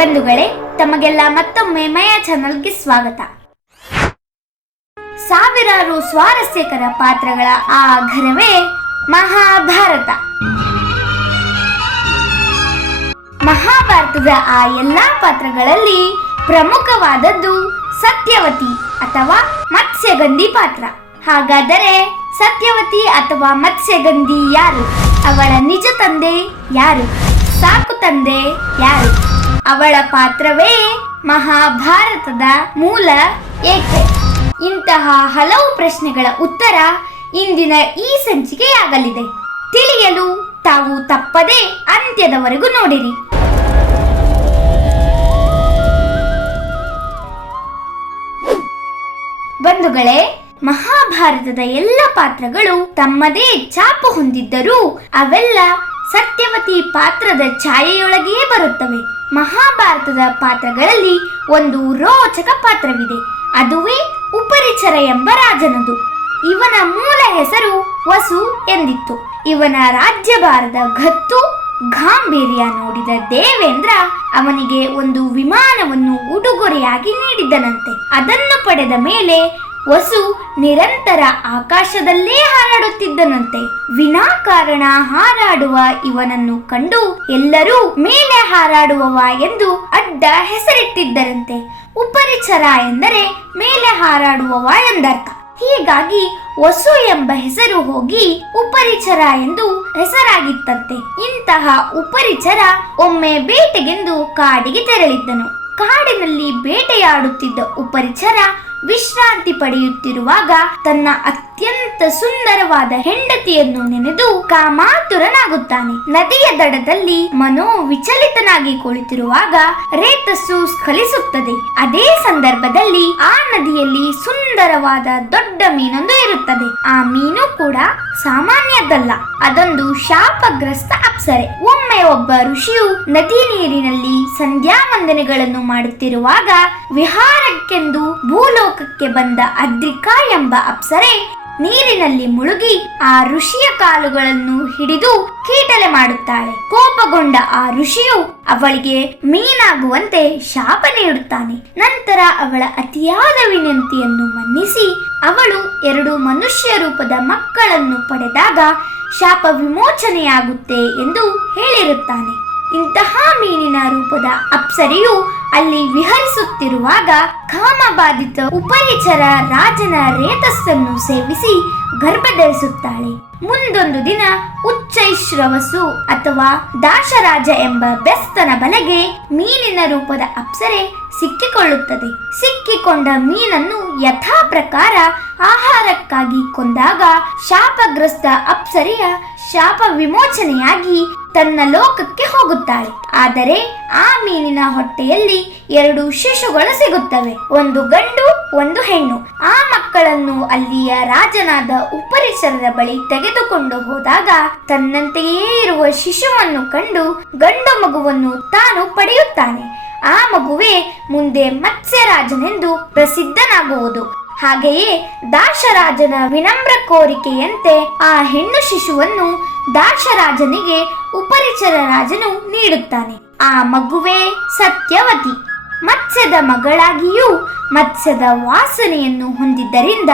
ಬಂಧುಗಳೇ, ತಮಗೆಲ್ಲ ಮತ್ತೊಮ್ಮೆ ಮಯ ಚಾನಲ್ಗೆ ಸ್ವಾಗತ. ಸಾವಿರಾರು ಸ್ವಾರಸ್ಯಕರ ಪಾತ್ರಗಳ ಆ ಘರವೇ ಮಹಾಭಾರತ. ಮಹಾಭಾರತದ ಆ ಎಲ್ಲಾ ಪಾತ್ರಗಳಲ್ಲಿ ಪ್ರಮುಖವಾದದ್ದು ಸತ್ಯವತಿ ಅಥವಾ ಮತ್ಸ್ಯಗಂಧಿ ಪಾತ್ರ. ಹಾಗಾದರೆ ಸತ್ಯವತಿ ಅಥವಾ ಮತ್ಸ್ಯಗಂಧಿ ಯಾರು? ಅವಳ ನಿಜ ತಂದೆ ಯಾರು? ಸಾಕು ತಂದೆ ಯಾರು? ಅವಳ ಪಾತ್ರವೇ ಮಹಾಭಾರತದ ಮೂಲ ಏಕೆ? ಇಂತಹ ಹಲವು ಪ್ರಶ್ನೆಗಳ ಉತ್ತರ ಇಂದಿನ ಈ ಸಂಚಿಕೆಯಾಗಲಿದೆ. ತಿಳಿಯಲು ತಾವು ತಪ್ಪದೆ ಅಂತ್ಯದವರೆಗೂ ನೋಡಿರಿ. ಬಂಧುಗಳೇ, ಮಹಾಭಾರತದ ಎಲ್ಲ ಪಾತ್ರಗಳು ತಮ್ಮದೇ ಛಾಪು ಹೊಂದಿದ್ದರೂ ಅವೆಲ್ಲ ಸತ್ಯವತಿ ಪಾತ್ರದ ಛಾಯೆಯೊಳಗೆಯೇ ಬರುತ್ತವೆ. ಮಹಾಭಾರತದ ಪಾತ್ರಗಳಲ್ಲಿ ಒಂದು ರೋಚಕ ಪಾತ್ರವಿದೆ. ಅದುವೇ ಉಪರಿಚರ ಎಂಬ ರಾಜನದು. ಇವನ ಮೂಲ ಹೆಸರು ವಸು ಎಂದಿತ್ತು. ಇವನ ರಾಜ್ಯಭಾರದ ಗತ್ತು ಗಾಂಭೀರ್ಯ ನೋಡಿದ ದೇವೇಂದ್ರ ಅವನಿಗೆ ಒಂದು ವಿಮಾನವನ್ನು ಉಡುಗೊರೆಯಾಗಿ ನೀಡಿದನಂತೆ. ಅದನ್ನು ಪಡೆದ ಮೇಲೆ ವಸು ನಿರಂತರ ಆಕಾಶದಲ್ಲೇ ಹಾರಾಡುತ್ತಿದ್ದನಂತೆ. ವಿನಾಕಾರಣ ಹಾರಾಡುವ ಇವನನ್ನು ಕಂಡು ಎಲ್ಲರೂ ಮೇಲೆ ಹಾರಾಡುವವ ಎಂದು ಅಡ್ಡ ಹೆಸರಿಟ್ಟಿದ್ದರಂತೆ. ಉಪರಿಚರ ಎಂದರೆ ಮೇಲೆ ಹಾರಾಡುವವ ಎಂದರ್ಥ. ಹೀಗಾಗಿ ವಸು ಎಂಬ ಹೆಸರು ಹೋಗಿ ಉಪರಿಚರ ಎಂದು ಹೆಸರಾಗಿತ್ತಂತೆ. ಇಂತಹ ಉಪರಿಚರ ಒಮ್ಮೆ ಬೇಟೆಗೆಂದು ಕಾಡಿಗೆ ತೆರಳಿದ್ದನು. ಕಾಡಿನಲ್ಲಿ ಬೇಟೆಯಾಡುತ್ತಿದ್ದ ಉಪರಿಚರ ವಿಶ್ರಾಂತಿ ಪಡೆಯುತ್ತಿರುವಾಗ ತನ್ನ ಅತ್ಯಂತ ಸುಂದರವಾದ ಹೆಂಡತಿಯನ್ನು ನೆನೆದು ಕಾಮಾತುರನಾಗುತ್ತಾನೆ. ನದಿಯ ದಡದಲ್ಲಿ ಮನೋ ವಿಚಲಿತನಾಗಿ ಕುಳಿತಿರುವಾಗ ರೇತಸ್ಸು ಸ್ಖಲಿಸುತ್ತದೆ. ಅದೇ ಸಂದರ್ಭದಲ್ಲಿ ಆ ನದಿಯಲ್ಲಿ ಸುಂದರವಾದ ದೊಡ್ಡ ಮೀನೊಂದು ಇರುತ್ತದೆ. ಆ ಮೀನು ಕೂಡ ಸಾಮಾನ್ಯದಲ್ಲ. ಅದೊಂದು ಶಾಪಗ್ರಸ್ತ ಅಪ್ಸರೆ ಒಮ್ಮೆ ಒಬ್ಬ ಋಷಿಯು ನದಿ ನೀರಿನಲ್ಲಿ ಸಂಧ್ಯಾ ವಂದನೆಗಳನ್ನು ಮಾಡುತ್ತಿರುವಾಗ ವಿಹಾರಕ್ಕೆಂದು ಭೂಲೋಕಕ್ಕೆ ಬಂದ ಅದ್ರಿಕಾ ಎಂಬ ಅಪ್ಸರೆ ನೀರಿನಲ್ಲಿ ಮುಳುಗಿ ಆ ಋಷಿಯ ಕಾಲುಗಳನ್ನು ಹಿಡಿದು ಕೀಟಲೆ ಮಾಡುತ್ತಾಳೆ. ಕೋಪಗೊಂಡ ಆ ಋಷಿಯು ಅವಳಿಗೆ ಮೀನಾಗುವಂತೆ ಶಾಪ ನೀಡುತ್ತಾನೆ. ನಂತರ ಅವಳ ಅತಿಯಾದ ವಿನಂತಿಯನ್ನು ಮನ್ನಿಸಿ ಅವಳು ಎರಡು ಮನುಷ್ಯ ರೂಪದ ಮಕ್ಕಳನ್ನು ಪಡೆದಾಗ ಶಾಪ ವಿಮೋಚನೆಯಾಗುತ್ತೆ ಎಂದು ಹೇಳಿರುತ್ತಾನೆ. ಇಂತಹ ಮೀನಿನ ರೂಪದ ಅಪ್ಸರೆಯು ಅಲ್ಲಿ ವಿಹರಿಸುತ್ತಿರುವಾಗ ಕಾಮಬಾಧಿತ ಉಪರಿಚರ ರಾಜನ ರೇತಸ್ಸನ್ನು ಸೇವಿಸಿ ಗರ್ಭಧರಿಸುತ್ತಾಳೆ. ಮುಂದೊಂದು ದಿನ ಉಚ್ಚೈಶ್ರವಸು ಅಥವಾ ದಾಶರಾಜ ಎಂಬ ಬೆಸ್ತನ ಬಲೆಗೆ ಮೀನಿನ ರೂಪದ ಅಪ್ಸರೆ ಸಿಕ್ಕಿಕೊಳ್ಳುತ್ತದೆ. ಸಿಕ್ಕಿಕೊಂಡ ಮೀನನ್ನು ಯಥಾ ಪ್ರಕಾರ ಆಹಾರಕ್ಕಾಗಿ ಕೊಂದಾಗ ಶಾಪಗ್ರಸ್ತ ಅಪ್ಸರೆಯ ಶಾಪ ವಿಮೋಚನೆಯಾಗಿ ತನ್ನ ಲೋಕಕ್ಕೆ ಹೋಗುತ್ತಾಳೆ. ಆದರೆ ಆ ಮೀನಿನ ಹೊಟ್ಟೆಯಲ್ಲಿ ಎರಡು ಶಿಶುಗಳು ಸಿಗುತ್ತವೆ. ಒಂದು ಗಂಡು, ಒಂದು ಹೆಣ್ಣು. ಆ ಮಕ್ಕಳನ್ನು ಅಲ್ಲಿಯ ರಾಜನಾದ ಉಪರಿಸರದ ಬಳಿ ತೆಗೆದುಕೊಂಡು ಹೋದಾಗ ತನ್ನಂತೆಯೇ ಇರುವ ಶಿಶುವನ್ನು ಕಂಡು ಗಂಡು ಮಗುವನ್ನು ತಾನು ಪಡೆಯುತ್ತಾನೆ. ಆ ಮಗುವೇ ಮುಂದೆ ಮತ್ಸ್ಯರಾಜನೆಂದು ಪ್ರಸಿದ್ಧನಾಗುವುದು. ಹಾಗೆಯೇ ದಾಶರಾಜನ ವಿನಮ್ರ ಕೋರಿಕೆಯಂತೆ ಆ ಹೆಣ್ಣು ಶಿಶುವನ್ನು ದಾಶರಾಜನಿಗೆ ಉಪರಿಚರ ರಾಜನು ನೀಡುತ್ತಾನೆ. ಆ ಮಗುವೇ ಸತ್ಯವತಿ. ಮತ್ಸ್ಯದ ಮಗಳಾಗಿಯೂ ಮತ್ಸ್ಯದ ವಾಸನೆಯನ್ನು ಹೊಂದಿದ್ದರಿಂದ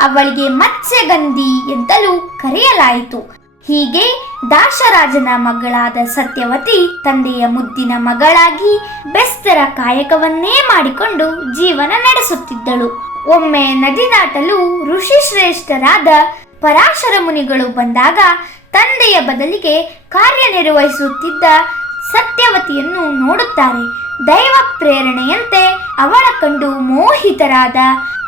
ಅವಳಿಗೆ ಮತ್ಸ್ಯಗಂಧಿ ಎಂತಲೂ ಕರೆಯಲಾಯಿತು. ಹೀಗೆ ದಾಶರಾಜನ ಮಗಳಾದ ಸತ್ಯವತಿ ತಂದೆಯ ಮುದ್ದಿನ ಮಗಳಾಗಿ ಬೆಸ್ತರ ಕಾಯಕವನ್ನೇ ಮಾಡಿಕೊಂಡು ಜೀವನ ನಡೆಸುತ್ತಿದ್ದಳು. ಒಮ್ಮೆ ನದಿ ದಾಟಲು ಋಷಿ ಶ್ರೇಷ್ಠರಾದ ಪರಾಶರ ಮುನಿಗಳು ಬಂದಾಗ ತಂದೆಯ ಬದಲಿಗೆ ಕಾರ್ಯನಿರ್ವಹಿಸುತ್ತಿದ್ದ ಸತ್ಯವತಿಯನ್ನು ನೋಡುತ್ತಾರೆ. ದೈವ ಪ್ರೇರಣೆಯಂತೆ ಅವಳ ಕಂಡು ಮೋಹಿತರಾದ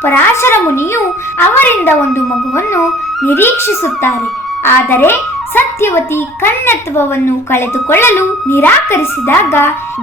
ಪರಾಶರ ಮುನಿಯು ಅವರಿಂದ ಒಂದು ಮಗುವನ್ನು ನಿರೀಕ್ಷಿಸುತ್ತಾರೆ. ಆದರೆ ಸತ್ಯವತಿ ಕನ್ಯತ್ವವನ್ನು ಕಳೆದುಕೊಳ್ಳಲು ನಿರಾಕರಿಸಿದಾಗ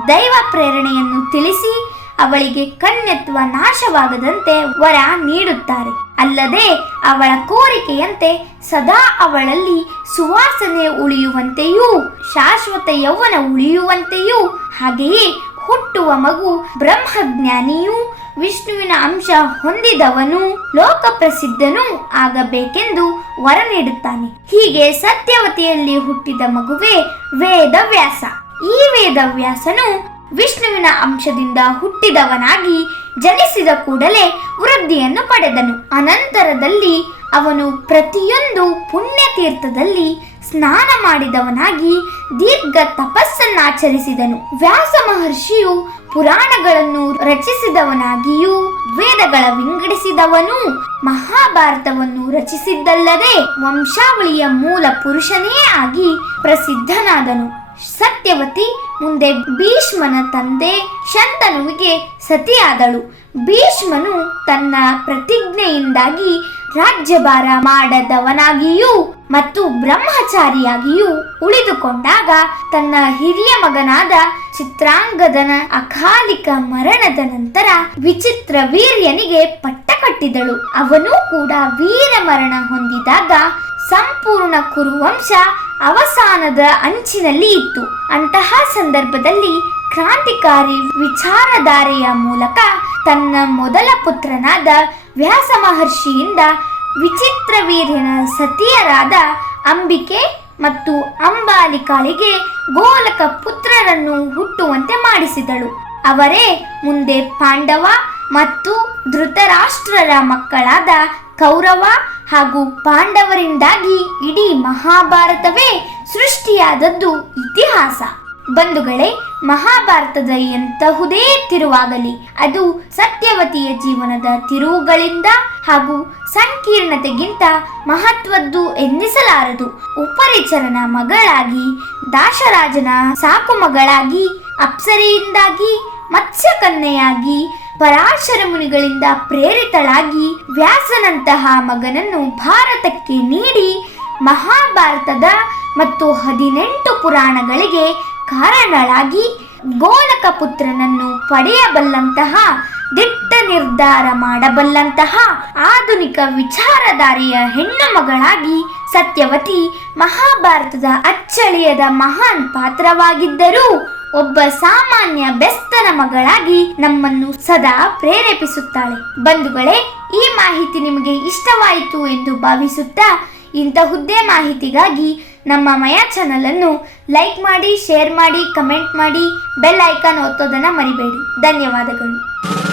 ದೈವ ಪ್ರೇರಣೆಯನ್ನು ತಿಳಿಸಿ ಅವಳಿಗೆ ಕನ್ಯತ್ವ ನಾಶವಾಗದಂತೆ ವರ ನೀಡುತ್ತಾರೆ. ಅಲ್ಲದೆ ಅವಳ ಕೋರಿಕೆಯಂತೆ ಸದಾ ಅವಳಲ್ಲಿ ಸುವಾಸನೆ ಉಳಿಯುವಂತೆಯೂ ಶಾಶ್ವತ ಯೌವನ ಉಳಿಯುವಂತೆಯೂ ಹಾಗೆಯೇ ಹುಟ್ಟುವ ಮಗು ಬ್ರಹ್ಮಜ್ಞಾನಿಯೂ ವಿಷ್ಣುವಿನ ಅಂಶ ಹೊಂದಿದವನು ಲೋಕ ಪ್ರಸಿದ್ಧನೂ ಆಗಬೇಕೆಂದು ವರ ನೀಡುತ್ತಾನೆ. ಹೀಗೆ ಸತ್ಯವತಿಯಲ್ಲಿ ಹುಟ್ಟಿದ ಮಗುವೇ ವೇದವ್ಯಾಸ. ಈ ವೇದವ್ಯಾಸನು ವಿಷ್ಣುವಿನ ಅಂಶದಿಂದ ಹುಟ್ಟಿದವನಾಗಿ ಜನಿಸಿದ ಕೂಡಲೇ ವೃದ್ಧಿಯನ್ನು ಪಡೆದನು. ಅನಂತರದಲ್ಲಿ ಅವನು ಪ್ರತಿಯೊಂದು ಪುಣ್ಯತೀರ್ಥದಲ್ಲಿ ಸ್ನಾನ ಮಾಡಿದವನಾಗಿ ದೀರ್ಘ ತಪಸ್ಸನ್ನಾಚರಿಸಿದನು. ವ್ಯಾಸ ಮಹರ್ಷಿಯು ಪುರಾಣಗಳನ್ನು ರಚಿಸಿದವನಾಗಿಯೂ ವೇದಗಳ ವಿಂಗಡಿಸಿದವನು ಮಹಾಭಾರತವನ್ನು ರಚಿಸಿದ್ದಲ್ಲದೆ ವಂಶಾವಳಿಯ ಮೂಲ ಪುರುಷನೇ ಆಗಿ ಪ್ರಸಿದ್ಧನಾದನು. ಸತ್ಯವತಿ ಮುಂದೆ ಭೀಷ್ಮನ ತಂದೆ ಶಂತನುವಿಗೆ ಸತಿಯಾದಳು. ಭೀಷ್ಮನು ತನ್ನ ಪ್ರತಿಜ್ಞೆಯಿಂದಾಗಿ ರಾಜ್ಯಭಾರ ಮಾಡದವನಾಗಿಯೂ ಮತ್ತು ಬ್ರಹ್ಮಚಾರಿಯಾಗಿಯೂ ಉಳಿದುಕೊಂಡಾಗ ತನ್ನ ಹಿರಿಯ ಮಗನಾದ ಚಿತ್ರಾಂಗದನ ಅಕಾಲಿಕ ಮರಣದ ನಂತರ ವಿಚಿತ್ರ ವೀರ್ಯನಿಗೆ ಪಟ್ಟ ಕಟ್ಟಿದಳು. ಅವನು ಕೂಡ ವೀರ ಮರಣ ಹೊಂದಿದಾಗ ಸಂಪೂರ್ಣ ಕುರುವಂಶ ಅವಸಾನದ ಅಂಚಿನಲ್ಲಿ ಇತ್ತು. ಅಂತಹ ಸಂದರ್ಭದಲ್ಲಿ ಕ್ರಾಂತಿಕಾರಿ ವಿಚಾರಧಾರೆಯ ಮೂಲಕ ತನ್ನ ಮೊದಲ ಪುತ್ರನಾದ ವ್ಯಾಸ ಮಹರ್ಷಿಯಿಂದ ವಿಚಿತ್ರ ವೀರ್ಯನ ಸತಿಯರಾದ ಅಂಬಿಕೆ ಮತ್ತು ಅಂಬಾಲಿಕಾಳಿಗೆ ಗೋಲಕ ಪುತ್ರರನ್ನು ಹುಟ್ಟುವಂತೆ ಮಾಡಿಸಿದಳು. ಅವರೇ ಮುಂದೆ ಪಾಂಡವ ಮತ್ತು ಧೃತರಾಷ್ಟ್ರರ ಮಕ್ಕಳಾದ ಕೌರವ ಹಾಗೂ ಪಾಂಡವರಿಂದಾಗಿ ಇಡೀ ಮಹಾಭಾರತವೇ ಸೃಷ್ಟಿಯಾದದ್ದು ಇತಿಹಾಸ. ಬಂಧುಗಳೇ, ಮಹಾಭಾರತದ ಎಂತಹುದೇ ತಿರುವಾಗಲಿ, ಅದು ಸತ್ಯವತಿಯ ಜೀವನದ ತಿರುವುಗಳಿಂದ ಹಾಗೂ ಸಂಕೀರ್ಣತೆಗಿಂತ ಮಹತ್ವದ್ದು ಎನ್ನಿಸಲಾರದು. ಉಪರಿಚರನ ಮಗಳಾಗಿ, ದಾಶರಾಜನ ಸಾಕು ಮಗಳಾಗಿ, ಅಪ್ಸರೆಯಿಂದಾಗಿ, ಮತ್ಸ್ಯಕನ್ಯೆಯಾಗಿ ಪರಾಶರ ಮುನಿಗಳಿಂದ ಪ್ರೇರಿತಳಾಗಿ ವ್ಯಾಸನಂತಹ ಮಗನನ್ನು ಭಾರತಕ್ಕೆ ನೀಡಿ ಮಹಾಭಾರತದ ಮತ್ತು ಹದಿನೆಂಟು ಪುರಾಣಗಳಿಗೆ ಕಾರಣಳಾಗಿ ಗೋಲಕ ಪುತ್ರನನ್ನು ಪಡೆಯಬಲ್ಲಂತಹ, ದಿಟ್ಟ ನಿರ್ಧಾರ ಮಾಡಬಲ್ಲಂತಹ ಆಧುನಿಕ ವಿಚಾರಧಾರೆಯ ಹೆಣ್ಣು ಮಗಳಾಗಿ ಸತ್ಯವತಿ ಮಹಾಭಾರತದ ಅಚ್ಚಳಿಯದ ಮಹಾನ್ ಪಾತ್ರವಾಗಿದ್ದರೂ ಒಬ್ಬ ಸಾಮಾನ್ಯ ಬೆಸ್ತನ ಮಗಳಾಗಿ ನಮ್ಮನ್ನು ಸದಾ ಪ್ರೇರೇಪಿಸುತ್ತಾಳೆ. ಬಂಧುಗಳೇ, ಈ ಮಾಹಿತಿ ನಿಮಗೆ ಇಷ್ಟವಾಯಿತು ಎಂದು ಭಾವಿಸುತ್ತಾ ಇಂತಹುದ್ದೇ ಮಾಹಿತಿಗಾಗಿ ನಮ್ಮ ಮಯಾ ಚಾನಲ್ ಅನ್ನು ಲೈಕ್ ಮಾಡಿ, ಶೇರ್ ಮಾಡಿ, ಕಮೆಂಟ್ ಮಾಡಿ, ಬೆಲ್ ಐಕಾನ್ ಒತ್ತೋದನ್ನ ಮರಿಬೇಡಿ. ಧನ್ಯವಾದಗಳು.